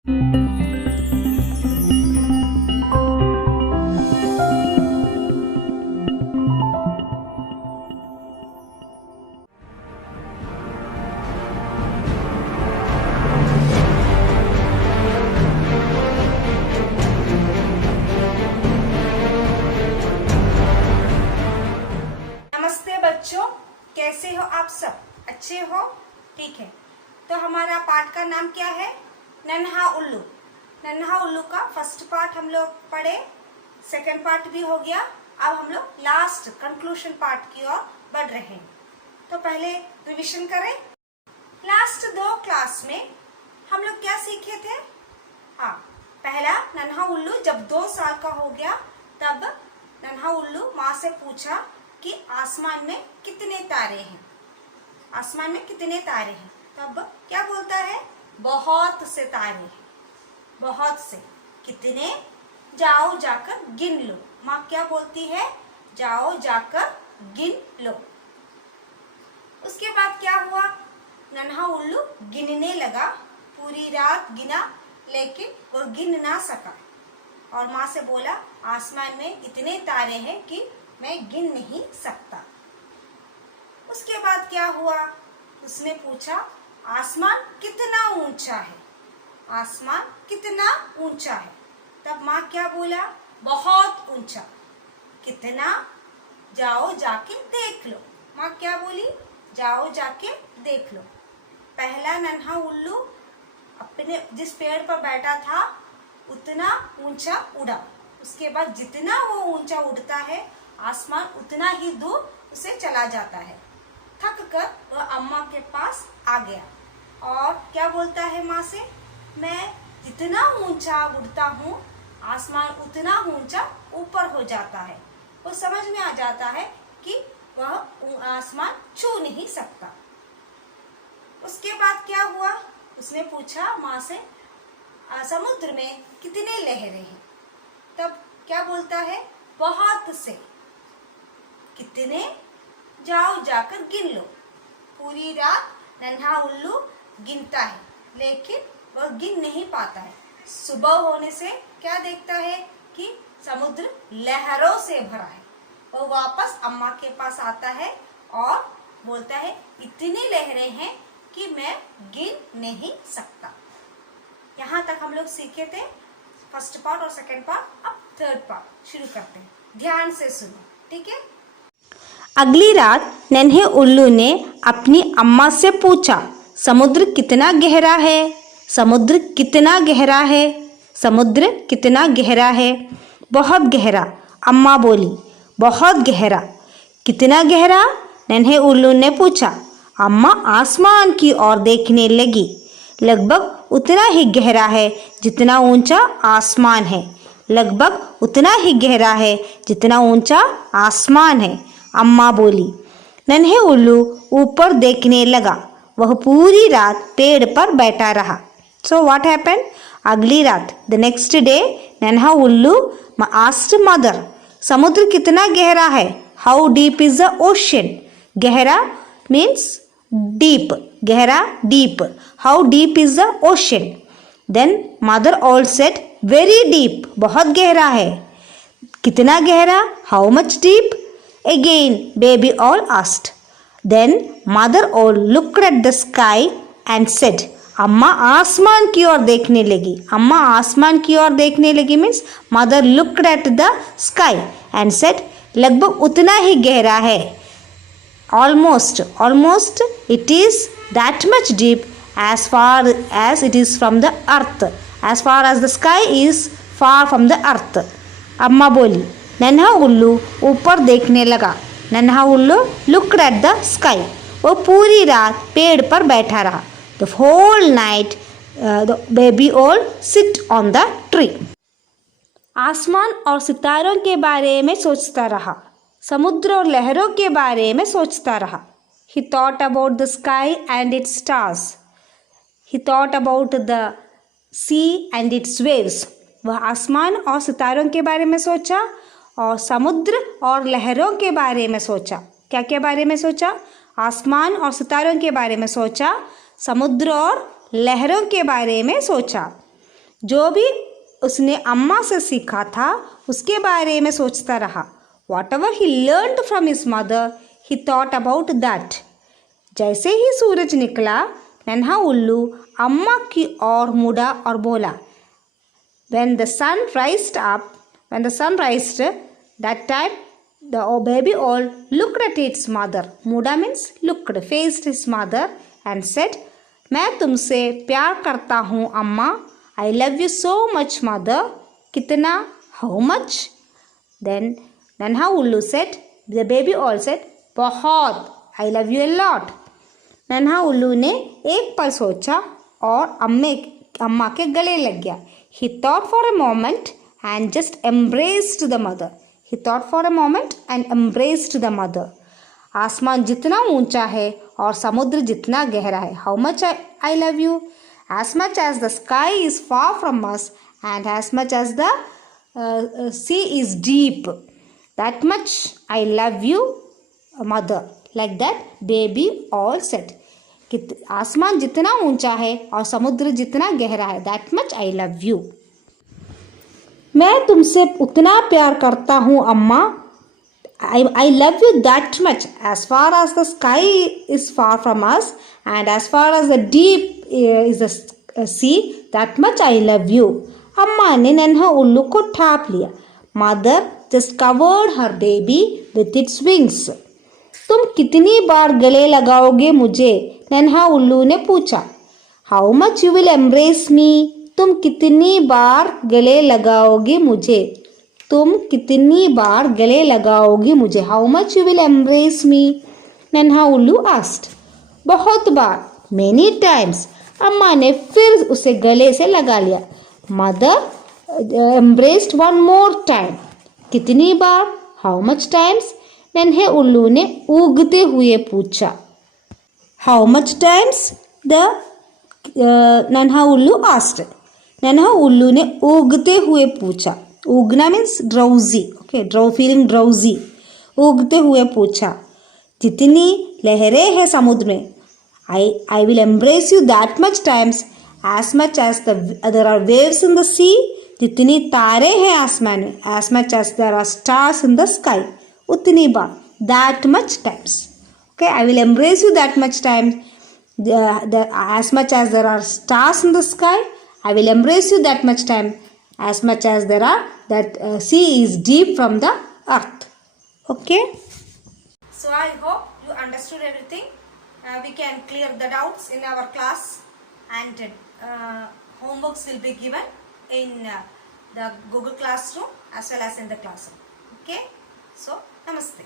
नमस्ते बच्चों, कैसे हो आप सब? अच्छे हो? ठीक है। तो हमारा पाठ का नाम क्या है? नन्हा उल्लू। नन्हा उल्लू का फर्स्ट पार्ट हम लोग पढ़े, सेकंड पार्ट भी हो गया। अब हम लोग लास्ट कंक्लूजन पार्ट की ओर बढ़ रहे हैं। तो पहले रिवीजन करें। लास्ट 2 क्लास में हम लोग क्या सीखे थे? हाँ, पहला नन्हा उल्लू जब 2 साल का हो गया तब नन्हा उल्लू माँ से पूछा कि आसमान में कितने तारे हैं। आसमान में कितने तारे हैं? तब क्या बोलता है? बहुत से तारे हैं। बहुत से। कितने? जाओ जाकर गिन लो। माँ क्या बोलती है? जाओ जाकर गिन लो। उसके बाद क्या हुआ? नन्हा उल्लू गिनने लगा। पूरी रात गिना, लेकिन वो गिन ना सका और माँ से बोला आसमान में इतने तारे हैं कि मैं गिन नहीं सकता। उसके बाद क्या हुआ? उसने पूछा आसमान कितना ऊंचा है? आसमान कितना ऊंचा है? तब माँ क्या बोला? बहुत ऊंचा। कितना? जाओ जाके देख लो। माँ क्या बोली? जाओ जाके देख लो। पहला नन्हा उल्लू अपने जिस पेड़ पर बैठा था उतना ऊंचा उड़ा। उसके बाद जितना वो ऊंचा उड़ता है आसमान उतना ही दूर उसे चला जाता है। थक कर वह अम्मा के पास आ गया और क्या बोलता है माँ से? मैं जितना ऊंचा उड़ता हूँ आसमान उतना ऊंचा ऊपर हो जाता है। वो समझ में आ जाता है कि वह आसमान छू नहीं सकता। उसके बाद क्या हुआ? उसने पूछा माँ से समुद्र में कितने लहरें हैं? तब क्या बोलता है? बहुत से। कितने? जाओ जाकर गिन लो। पूरी रात नन्हा उल्लू गिनता है, लेकिन वह गिन नहीं पाता है। सुबह होने से क्या देखता है कि समुद्र लहरों से भरा है। वह वापस अम्मा के पास आता है और बोलता है इतनी लहरें हैं कि मैं गिन नहीं सकता। यहाँ तक हम लोग सीखे थे फर्स्ट पार्ट और सेकंड पार्ट। अब थर्ड पार्ट शुरू करते हैं। ध्यान से सुनो, ठीक है? अगली रात नन्हे उल्लू ने अपनी अम्मा से पूछा समुद्र कितना गहरा है? समुद्र कितना गहरा है? समुद्र कितना गहरा है? बहुत गहरा, अम्मा बोली। बहुत गहरा। कितना गहरा? नन्हे उल्लू ने पूछा। अम्मा आसमान की ओर देखने लगी। लगभग उतना ही गहरा है जितना ऊंचा आसमान है। लगभग उतना ही गहरा है जितना ऊंचा आसमान है, अम्मा बोली। नन्हे उल्लू ऊपर देखने लगा। वह पूरी रात पेड़ पर बैठा रहा। So what happened? अगली रात द नेक्स्ट डे नन्हा उल्लू आस्क्ड मदर समुद्र कितना गहरा है? How deep is the ocean? गहरा मीन्स डीप। गहरा, deep. How deep is the ocean? Then mother all said very deep, बहुत गहरा है। कितना गहरा? How much deep? Again, baby all asked. Then mother all looked at the sky and said, अम्मा आसमान की ओर देखने लगी। अम्मा आसमान की ओर देखने लगी means mother looked at the sky and said लगभग उतना ही गहरा है। Almost, almost it is that much deep as far as it is from the earth, as far as the sky is far from the earth. अम्मा बोली। नन्हा उल्लू ऊपर देखने लगा। नन्हा उल्लू लुक्ड एट द स्काई। वो पूरी रात पेड़ पर बैठा रहा। The whole night the baby all sit on the tree. आसमान और सितारों के बारे में सोचता रहा। समुद्र और लहरों के बारे में सोचता रहा। He thought about the sky and its stars. He thought about the sea and its waves. वह आसमान और सितारों के बारे में सोचा और समुद्र और लहरों के बारे में सोचा। क्या क्या बारे में सोचा? आसमान और सितारों के बारे में सोचा, समुद्र और लहरों के बारे में सोचा। जो भी उसने अम्मा से सीखा था उसके बारे में सोचता रहा. Whatever he learned from his mother, he thought about that. जैसे ही सूरज निकला, नन्हा उल्लू अम्मा की ओर मुड़ा और बोला. When the sun rised, that time the baby owl looked at its mother. Muda means looked, faced his mother and said, मैं तुमसे प्यार करता हूँ अम्मा. I love you so much mother. कितना? How much? Then Nanha Ullu said, the baby owl said, बहुत. I love you a lot. नन्हा उल्लू ने एक पल सोचा और अम्मा के गले लग गया. He thought for a moment and just embraced the mother. He thought for a moment and embraced the mother. आसमान जितना ऊंचा है और समुद्र जितना गहरा है. How much I love you? As much as the sky is far from us and as much as the sea is deep, that much I love you, mother. Like that, baby all said. आसमान जितना ऊंचा है और समुद्र जितना गहरा है. That much I love you. मैं तुमसे उतना प्यार करता हूँ अम्मा. I love you that much. As far as the sky is far from us and as far as the deep is the sea, that much I love you. अम्मा ने नन्हा उल्लू को ठाप लिया. Mother just covered her baby with its wings. तुम कितनी बार गले लगाओगे मुझे? नन्हा उल्लू ने पूछा. How much you will embrace me? तुम कितनी बार गले लगाओगे मुझे? तुम कितनी बार गले लगाओगे मुझे? How much you will embrace me? नन्हा उल्लू asked. बहुत बार. Many times. अम्मा ने फिर उसे गले से लगा लिया. Mother embraced one more time. कितनी बार? How much times? नन्हे उल्लू ने ऊगते हुए पूछा. How much times? The नन्हा उल्लू asked. नन्हा उल्लू ने ऊगते हुए पूछा. ऊगना means drowsy. Okay, feeling drowsy. ऊगते हुए पूछा. जितनी लहरें हैं समुद्र में, I will embrace you that much times as much as there are waves in the sea. जितनी तारे हैं आसमान में, as much as there are stars in the sky. उतनी बार. That much times. Okay, I will embrace you that much times. As much as there are stars in the sky, I will embrace you that much time. As much as there are that sea is deep from the earth. Okay. So I hope you understood everything. We can clear the doubts in our class, and homeworks will be given in the Google Classroom as well as in the classroom. Okay. So namaste.